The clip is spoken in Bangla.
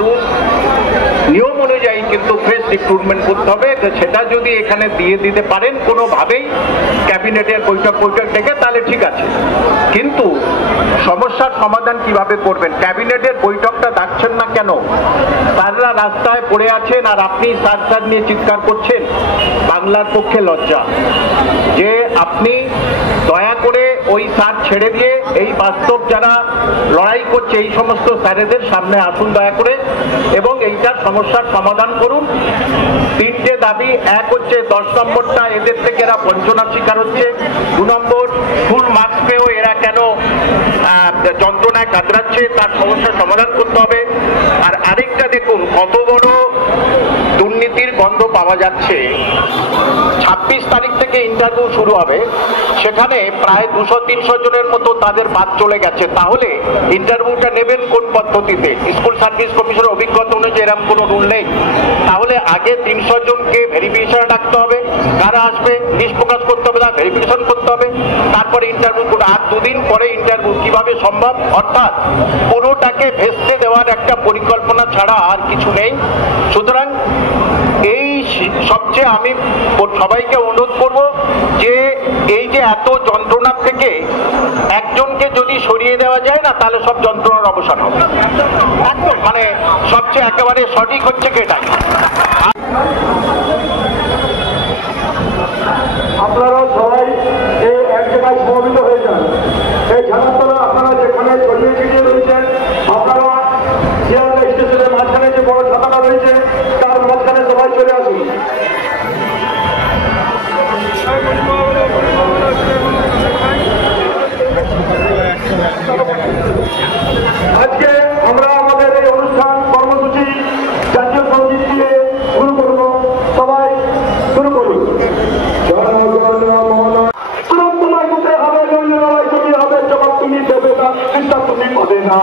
রুল নিয়ম অনুযায়ী কিন্তু ফ্রেশ রিক্রুটমেন্ট করতে হবে। সেটা যদি এখানে দিয়ে দিতে পারেন কোনোভাবেই ক্যাবিনেটের বৈঠক থেকে, তাহলে ঠিক আছে। কিন্তু সমস্যার সমাধান কিভাবে করবেন? ক্যাবিনেটের বৈঠকটা ডাকছেন না কেন? স্যাররা রাস্তায় পড়ে আছেন আর আপনি স্যার স্যার নিয়ে চিৎকার করছেন। বাংলার পক্ষে লজ্জা যে আপনি দয়া করে ওই স্যার ছেড়ে দিয়ে এই বাস্তব যারা লড়াই করছে এই সমস্ত স্যারেদের সামনে আসুন দয়া করে, এবং এইটার সমস্যার সমাধান করুন। তিনটে দাবি, এক হচ্ছে 10 নম্বরটা এদের থেকে এরা বঞ্চনার শিকার হচ্ছে। 2 নম্বর, ফুল মার্কস পেয়েও এরা কেন যন্ত্রণায় কাতরাচ্ছে, তার সমস্যার সমাধান করতে হবে। আর আরেকটা দেখুন কত বড় দুর্নীতির গন্ধ পাওয়া যাচ্ছে। 26 তারিখ থেকে ইন্টারভিউ শুরু হবে, সেখানে প্রায় 200-300 জনের মতো তাদের বাদ চলে গেছে। তাহলে ইন্টারভিউটা নেবেন কোন পদ্ধতিতে? স্কুল সার্ভিস কমিশনের অভিজ্ঞতা অনুযায়ী এরকম কোনো রুল নেই। তাহলে আগে 300 জনকে ভেরিফিকেশন রাখতে হবে, কারা আসবে লিস্ট প্রকাশ করতে হবে, না ভেরিফিকেশন করতে হবে, তারপরে ইন্টারভিউ করবে। আর 2 দিন পরে ইন্টারভিউ কিভাবে সম্ভব? অর্থাৎ পুরোটাকে ভেস্তে দেওয়ার একটা পরিকল্পনা ছাড়া আর কিছু নেই। সুতরাং এই সবচেয়ে আমি সবাইকে অনুরোধ করব যে এই যে এত যন্ত্রণার থেকে একজনকে যদি সরিয়ে দেওয়া যায় না, তাহলে সব যন্ত্রণার অবসান হবে। একদম মানে সবচেয়ে একেবারে সঠিক হচ্ছে কি এটা। আপনারা সবাই এই এক জায়গায় সমবেত হয়ে যান। এই ঝাড়তলা আপনারা যেখানে ছড়িয়ে ছিটিয়ে রয়েছেন, আপনারা শিয়ালদা স্টেশনের মাঝখানে যে বড় ছাতাটা রয়েছে তার মাঝখানে সবাই চলে আসুন। আজকে আমরা আমাদের এই অনুষ্ঠান কর্মসূচি জাতীয় সঙ্গীত দিয়ে শুরু করব। সবাই শুরু করুন। তোমায় দিতে হবে, লড়াই তুমি হবে, জবাব তুমি দেবে না, চিন্তা তুমি পাবে না।